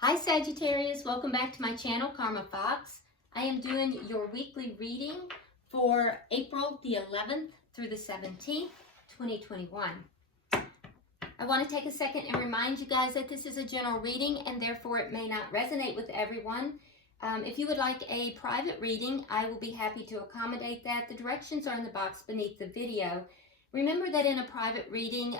Hi Sagittarius, welcome back to my channel, Karma Fox. I am doing your weekly reading for April the 11th through the 17th, 2021. I want to take a second and remind you guys that this is a general reading and therefore it may not resonate with everyone. If you would like a private reading, I will be happy to accommodate that. The directions are in the box beneath the video. Remember that in a private reading,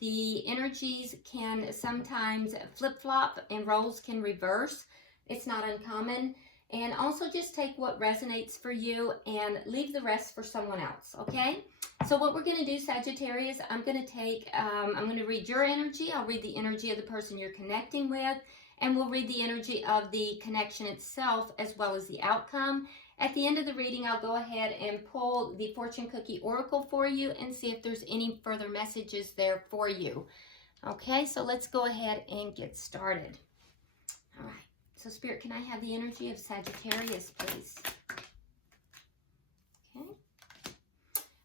the energies can sometimes flip-flop and roles can reverse. It's not uncommon. And also just take what resonates for you and leave the rest for someone else, okay? So what we're going to do, Sagittarius, I'm going to read your energy. I'll read the energy of the person you're connecting with, and we'll read the energy of the connection itself as well as the outcome. At the end of the reading, I'll go ahead and pull the fortune cookie oracle for you and see if there's any further messages there for you. Okay, so let's go ahead and get started. All right, so Spirit, can I have the energy of Sagittarius, please?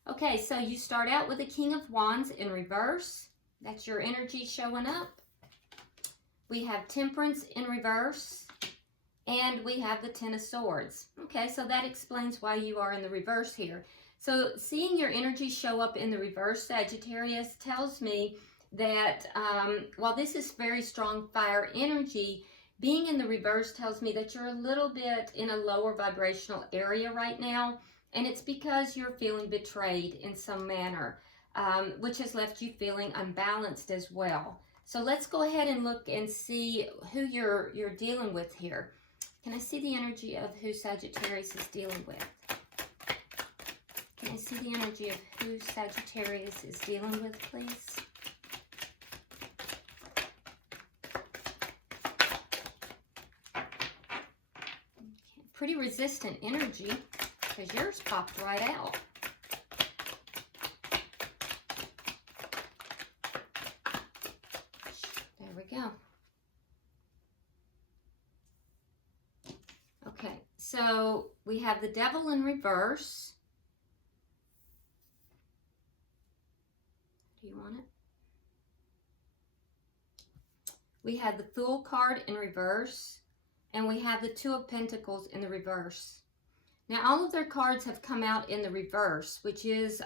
Okay, so you start out with the King of Wands in reverse. That's your energy showing up. We have Temperance in reverse. And we have the Ten of Swords. Okay, so that explains why you are in the reverse here. So seeing your energy show up in the reverse, Sagittarius, tells me that while this is very strong fire energy, being in the reverse tells me that you're a little bit in a lower vibrational area right now. And it's because you're feeling betrayed in some manner, which has left you feeling unbalanced as well. So let's go ahead and look and see who you're dealing with here. Can I see the energy of who Sagittarius is dealing with? Can I see the energy of who Sagittarius is dealing with, please? Okay. Pretty resistant energy, because yours popped right out. There we go. Okay, so we have the Devil in reverse. Do you want it? We have the Fool card in reverse, and we have the Two of Pentacles in the reverse. Now, all of their cards have come out in the reverse, which is,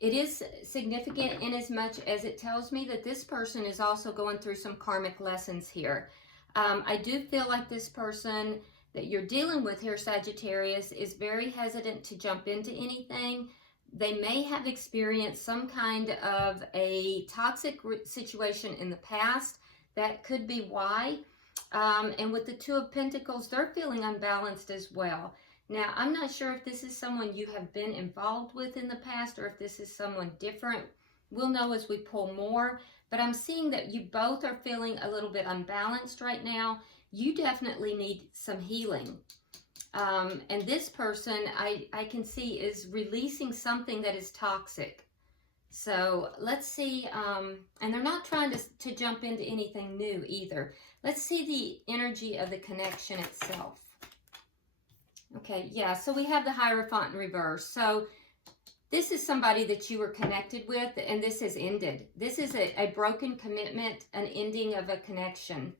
it is significant in as much as it tells me that this person is also going through some karmic lessons here. I do feel like this person that you're dealing with here, Sagittarius, is very hesitant to jump into anything. They may have experienced some kind of a toxic situation in the past. That could be why. And with the Two of Pentacles, they're feeling unbalanced as well. Now, I'm not sure if this is someone you have been involved with in the past or if this is someone different. We'll know as we pull more. But I'm seeing that you both are feeling a little bit unbalanced right now. You definitely need some healing. And this person, I can see, is releasing something that is toxic. So let's see. And they're not trying to jump into anything new either. Let's see the energy of the connection itself. Okay, yeah, so we have the Hierophant in reverse. So this is somebody that you were connected with, and this has ended. This is a broken commitment, an ending of a connection.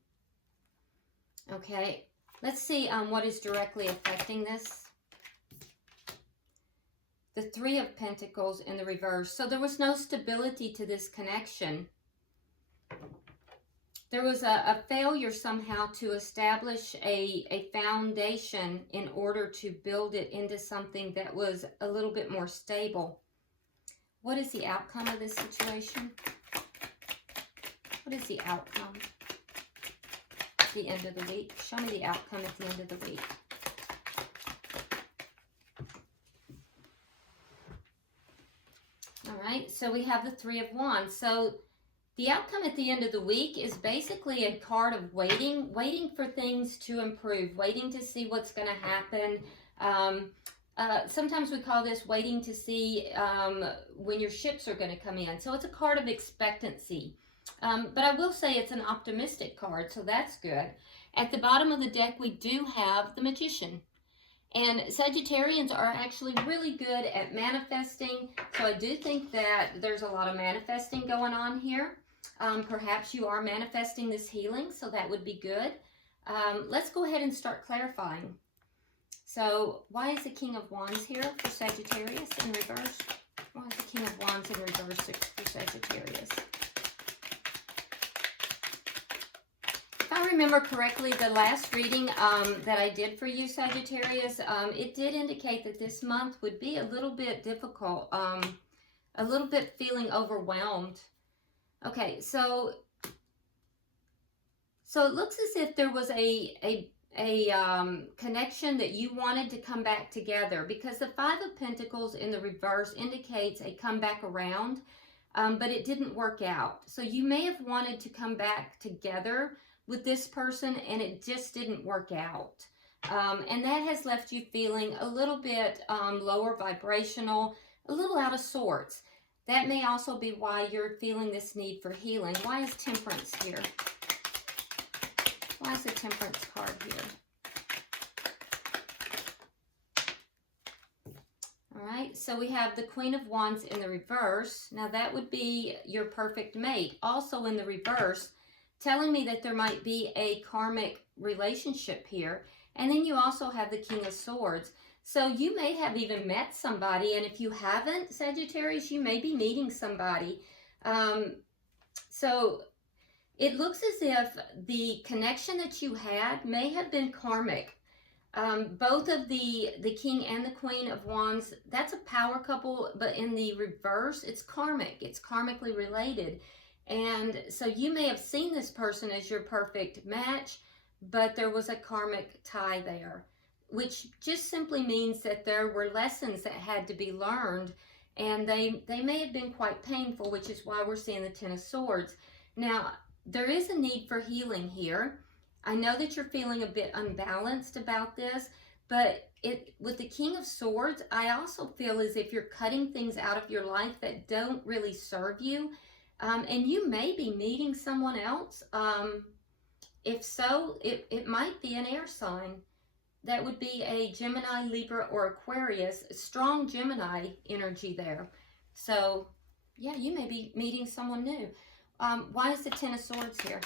Okay, let's see what is directly affecting this. The Three of Pentacles in the reverse. So there was no stability to this connection. There was a failure somehow to establish a foundation in order to build it into something that was a little bit more stable. What is the outcome of this situation? What is the outcome at the end of the week? Show me the outcome at the end of the week. All right, so we have the Three of Wands. So the outcome at the end of the week is basically a card of waiting for things to improve, waiting to see what's going to happen. Sometimes we call this waiting to see when your ships are going to come in. So it's a card of expectancy. But I will say it's an optimistic card, so that's good. At the bottom of the deck, we do have the Magician. And Sagittarians are actually really good at manifesting. So I do think that there's a lot of manifesting going on here. Perhaps you are manifesting this healing, so that would be good. Let's go ahead and start clarifying. So why is the King of Wands here for Sagittarius in reverse? Why is the King of Wands in reverse for Sagittarius? If I remember correctly, the last reading that I did for you, Sagittarius, it did indicate that this month would be a little bit difficult, a little bit feeling overwhelmed. Okay, so it looks as if there was a connection that you wanted to come back together, because the Five of Pentacles in the reverse indicates a comeback around, but it didn't work out. So you may have wanted to come back together with this person and it just didn't work out. And that has left you feeling a little bit lower vibrational, a little out of sorts. That may also be why you're feeling this need for healing. Why is Temperance here? Why is the Temperance card here? All right, so we have the Queen of Wands in the reverse. Now that would be your perfect mate. Also in the reverse, telling me that there might be a karmic relationship here. And then you also have the King of Swords. So you may have even met somebody, and if you haven't, Sagittarius, you may be meeting somebody. So it looks as if the connection that you had may have been karmic. Both of the King and the Queen of Wands, that's a power couple, but in the reverse, it's karmic. It's karmically related. And so you may have seen this person as your perfect match, but there was a karmic tie there, which just simply means that there were lessons that had to be learned, and they may have been quite painful, which is why we're seeing the Ten of Swords. Now, there is a need for healing here. I know that you're feeling a bit unbalanced about this, but with the King of Swords, I also feel as if you're cutting things out of your life that don't really serve you. And you may be meeting someone else. If so, it might be an air sign. That would be a Gemini, Libra, or Aquarius. Strong Gemini energy there. So, yeah, you may be meeting someone new. Why is the Ten of Swords here?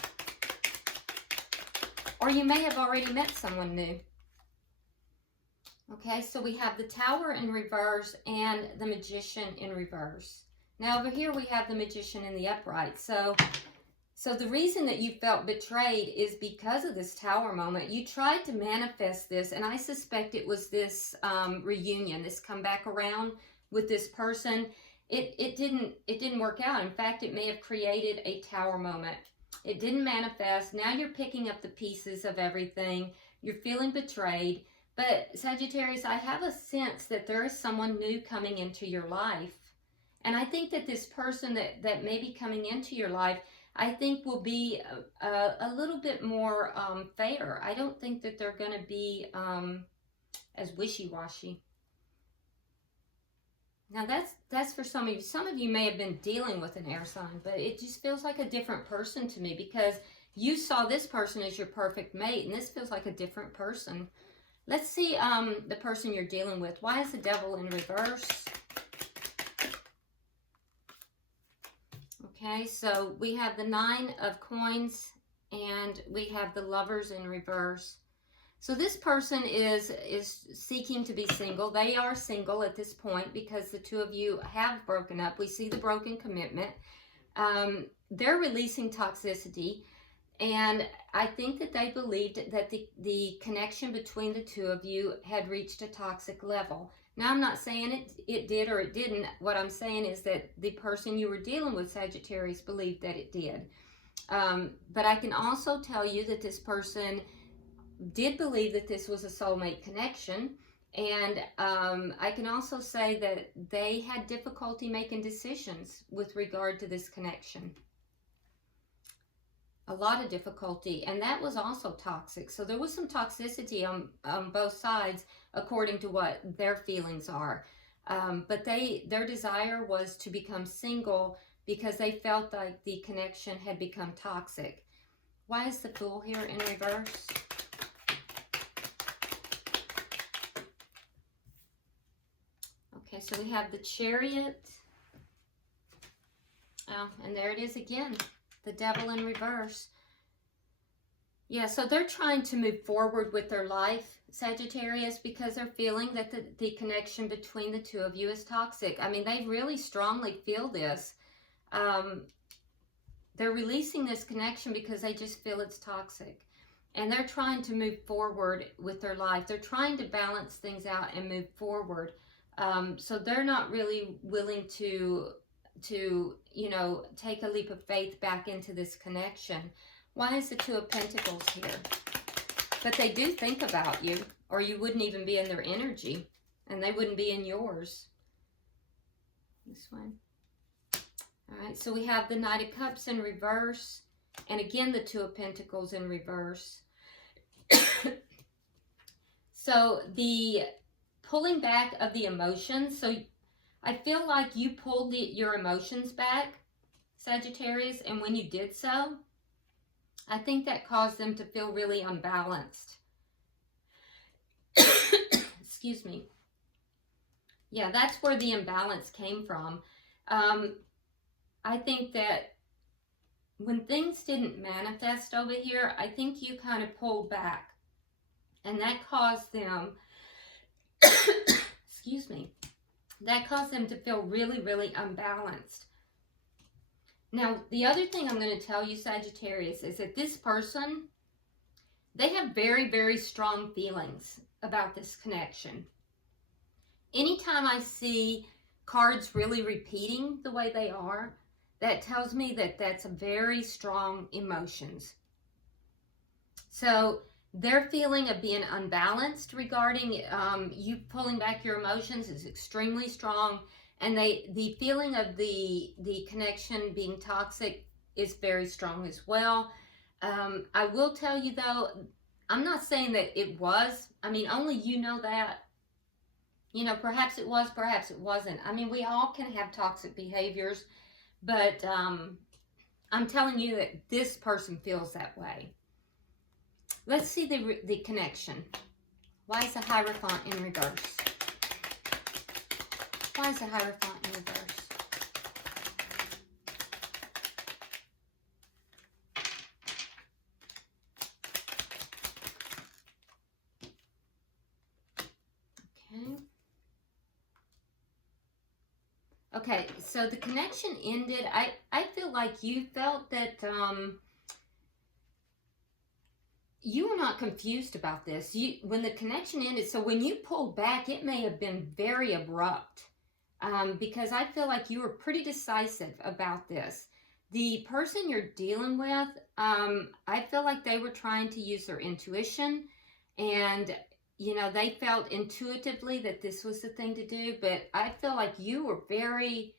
Or you may have already met someone new. Okay, so we have the Tower in reverse and the Magician in reverse. Now over here we have the Magician in the upright. So the reason that you felt betrayed is because of this Tower moment. You tried to manifest this, and I suspect it was this reunion, this comeback around with this person. It didn't work out. In fact, it may have created a Tower moment. It didn't manifest. Now you're picking up the pieces of everything. You're feeling betrayed. But Sagittarius, I have a sense that there is someone new coming into your life. And I think that this person that may be coming into your life, I think will be a little bit more fair. I don't think that they're going to be as wishy-washy. Now that's for some of you. Some of you may have been dealing with an air sign, but it just feels like a different person to me, because you saw this person as your perfect mate, and this feels like a different person. Let's see the person you're dealing with. Why is the Devil in reverse? Okay, so we have the Nine of Coins and we have the Lovers in reverse. So this person is seeking to be single. They are single at this point because the two of you have broken up. We see the broken commitment. They're releasing toxicity, and I think that they believed that the connection between the two of you had reached a toxic level. Now, I'm not saying it did or it didn't. What I'm saying is that the person you were dealing with, Sagittarius, believed that it did. But I can also tell you that this person did believe that this was a soulmate connection. And I can also say that they had difficulty making decisions with regard to this connection. A lot of difficulty, and that was also toxic. So there was some toxicity on both sides according to what their feelings are. But their desire was to become single because they felt like the connection had become toxic. Why is the Fool here in reverse? Okay, so we have the Chariot. Oh, and there it is again. The Devil in reverse. Yeah, so they're trying to move forward with their life, Sagittarius, because they're feeling that the connection between the two of you is toxic. I mean, they really strongly feel this. They're releasing this connection because they just feel it's toxic. And they're trying to move forward with their life. They're trying to balance things out and move forward. So they're not really willing to you know, take a leap of faith back into this connection. Why is the Two of Pentacles here? But they do think about you, or you wouldn't even be in their energy, and they wouldn't be in yours. This one. All right, so we have the Knight of Cups in reverse, and again the Two of Pentacles in reverse. So the pulling back of the emotions. So I feel like you pulled your emotions back, Sagittarius, and when you did so, I think that caused them to feel really unbalanced. Excuse me. Yeah, that's where the imbalance came from. I think that when things didn't manifest over here, I think you kind of pulled back. And that caused them, excuse me, that caused them to feel really, really unbalanced. Now, the other thing I'm going to tell you, Sagittarius, is that this person, they have very, very strong feelings about this connection. Anytime I see cards really repeating the way they are, that tells me that that's very strong emotions. So their feeling of being unbalanced regarding you pulling back your emotions is extremely strong. And the feeling of the connection being toxic is very strong as well. I will tell you though, I'm not saying that it was. I mean, only you know that. You know, perhaps it was, perhaps it wasn't. I mean, we all can have toxic behaviors, but I'm telling you that this person feels that way. Let's see the connection. Why is the Hierophant in reverse? Why is the Hierophant in reverse? Okay, so the connection ended. I feel like you felt that you were not confused about this. When the connection ended, so when you pulled back, it may have been very abrupt. Because I feel like you were pretty decisive about this. The person you're dealing with, I feel like they were trying to use their intuition, and you know, they felt intuitively that this was the thing to do, but I feel like you were very,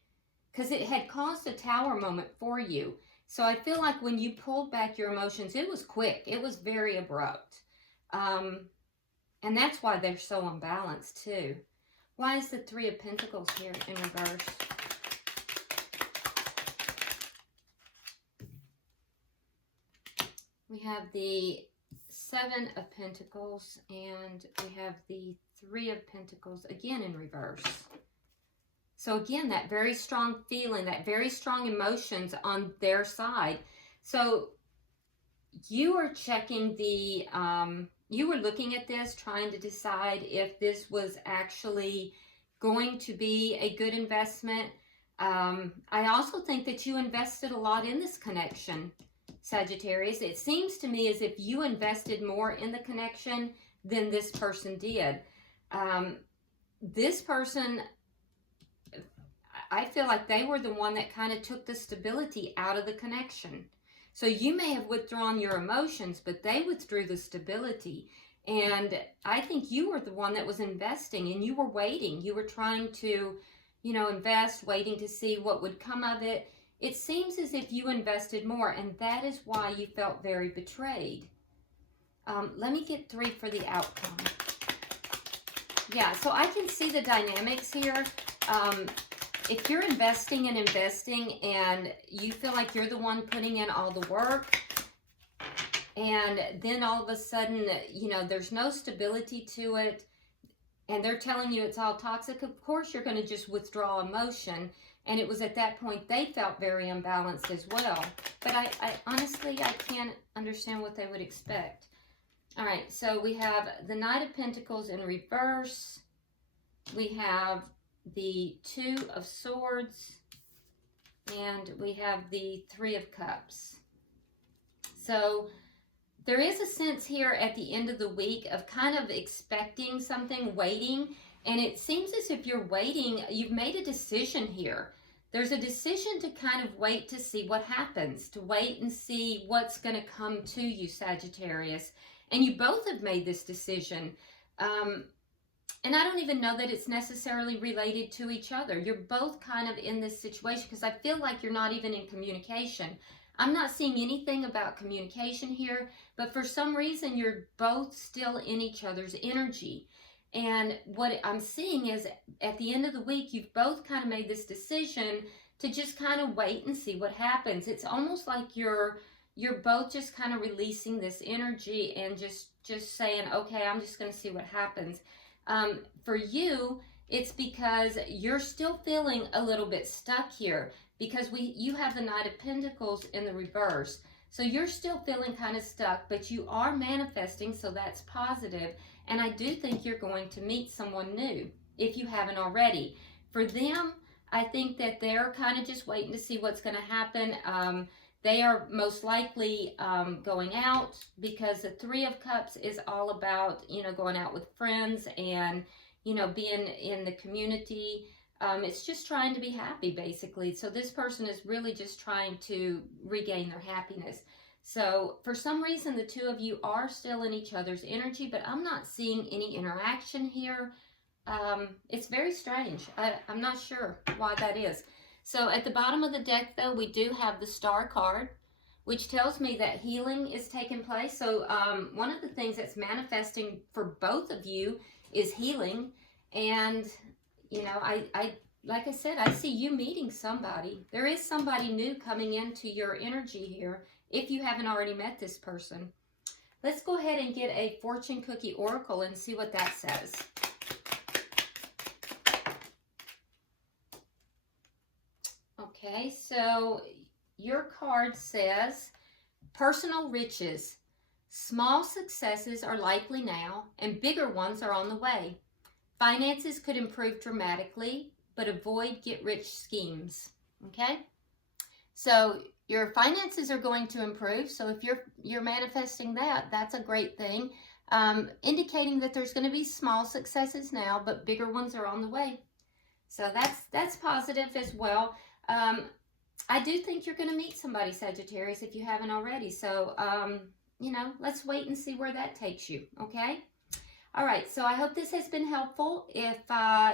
because it had caused a Tower moment for you. So I feel like when you pulled back your emotions, it was quick. It was very abrupt. And that's why they're so unbalanced too. Why is the Three of Pentacles here in reverse? We have the Seven of Pentacles, and we have the Three of Pentacles again in reverse. So again, that very strong feeling, that very strong emotions on their side. So you are checking the, you were looking at this, trying to decide if this was actually going to be a good investment. I also think that you invested a lot in this connection, Sagittarius. It seems to me as if you invested more in the connection than this person did. This person, I feel like they were the one that kind of took the stability out of the connection. So you may have withdrawn your emotions, but they withdrew the stability. And I think you were the one that was investing, and you were waiting. You were trying to, you know, invest, waiting to see what would come of it. It seems as if you invested more, and that is why you felt very betrayed. Let me get 3 for the outcome. Yeah, so I can see the dynamics here. If you're investing and you feel like you're the one putting in all the work, and then all of a sudden, you know, there's no stability to it, and they're telling you it's all toxic, of course you're going to just withdraw emotion. And it was at that point they felt very unbalanced as well. But I honestly, I can't understand what they would expect. All right, so we have the Knight of Pentacles in reverse. We have the Two of Swords. And we have the Three of Cups. So there is a sense here at the end of the week of kind of expecting something, waiting. And it seems as if you're waiting, you've made a decision here. There's a decision to kind of wait to see what happens, to wait and see what's going to come to you, Sagittarius. And you both have made this decision. And I don't even know that it's necessarily related to each other. You're both kind of in this situation because I feel like you're not even in communication. I'm not seeing anything about communication here, but for some reason, you're both still in each other's energy. And what I'm seeing is at the end of the week, you've both kind of made this decision to just kind of wait and see what happens. It's almost like you're both just kind of releasing this energy and just saying, okay, I'm just going to see what happens. For you, it's because you're still feeling a little bit stuck here because you have the Knight of Pentacles in the reverse. So you're still feeling kind of stuck, but you are manifesting, so that's positive. And I do think you're going to meet someone new if you haven't already. For them, I think that they're kind of just waiting to see what's going to happen. They are most likely going out because the Three of Cups is all about, going out with friends and, being in the community. It's just trying to be happy, basically. So this person is really just trying to regain their happiness. So for some reason, the two of you are still in each other's energy, but I'm not seeing any interaction here. It's very strange. I'm not sure why that is. So at the bottom of the deck, though, we do have the Star card, which tells me that healing is taking place. So one of the things that's manifesting for both of you is healing. And, like I said, I see you meeting somebody. There is somebody new coming into your energy here if you haven't already met this person. Let's go ahead and get a fortune cookie oracle and see what that says. Okay, so your card says, personal riches. Small successes are likely now, and bigger ones are on the way. Finances could improve dramatically, but avoid get-rich schemes. Okay, so your finances are going to improve. So if you're manifesting that, that's a great thing. Indicating that there's going to be small successes now, but bigger ones are on the way. So that's positive as well. I do think you're going to meet somebody, Sagittarius, if you haven't already. So, let's wait and see where that takes you, okay? All right, so I hope this has been helpful. If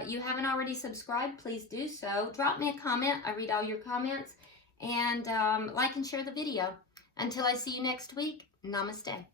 you haven't already subscribed, please do so. Drop me a comment. I read all your comments. And like and share the video. Until I see you next week, namaste.